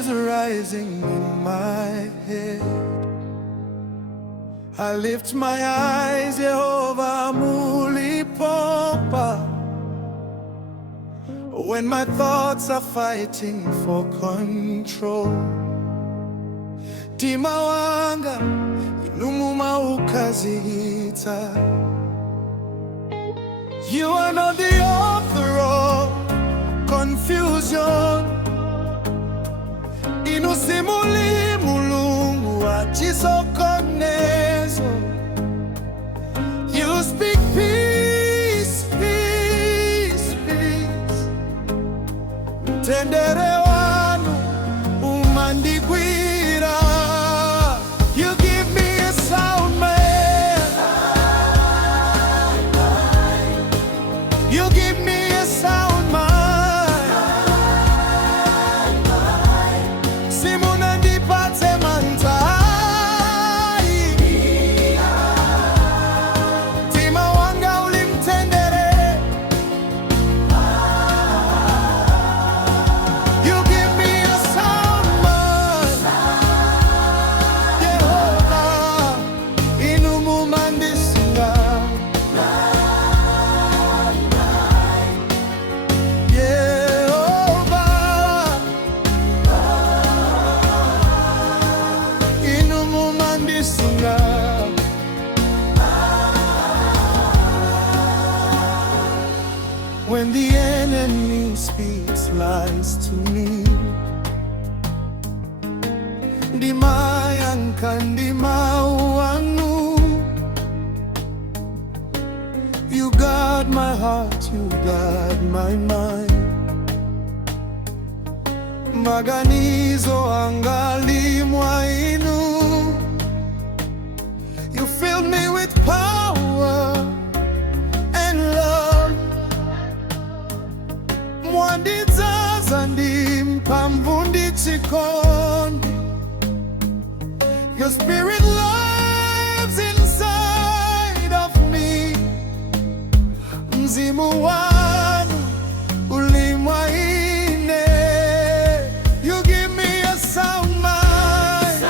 is rising in my head. I lift my eyes, Jehovah mulipopa. When my thoughts are fighting for control, tima wanga inumuma ukazihita. You are not the author of confusion. Inusimuli mulungu achisokonezo. You speak peace, peace, peace. Mtendere wanu umandigwira. You give me a sound mind. You give me a sound mind. Simuna ndipate mantai. Tima wanga ulimtendere. You give me a sound mind. Jehovah, inumumandisinga. Jehovah, inumumandisinga. When the enemy speaks lies to me, ndima yanka ndima wanu. You guard my heart, you guard my mind. Maganizo angali mwainu. You filled me with power and love. Mwandizaza ndi mphamvu ndi chikondi. Your spirit lives inside of me. Mzimu wanu ulimwaine. You give me a sound mind.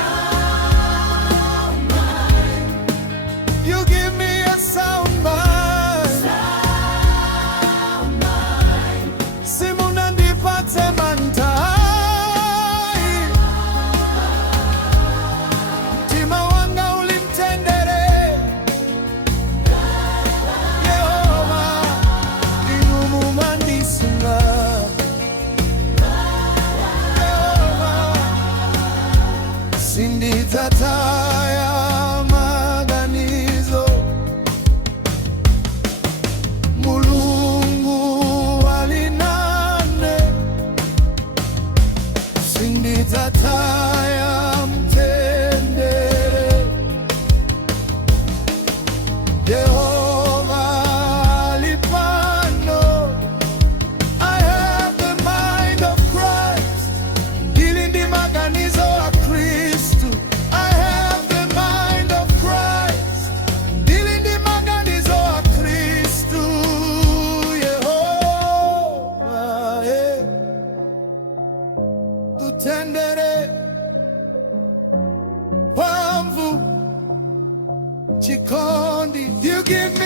You give me a sound mind. Simuna ndipate mantai. Tima wanga ulimtendere. Yehova, inumumandisinga. Yehova, sinditataya maganizo. Mulungu alinane. Sinditataya mtendere. Jehovah alipano. I have the mind of Christ. Dilindi maganizo a Kristu. I have the mind of Christ. Dilindi maganizo a Kristu. Yehova, utendere pamvu chikondi. You give me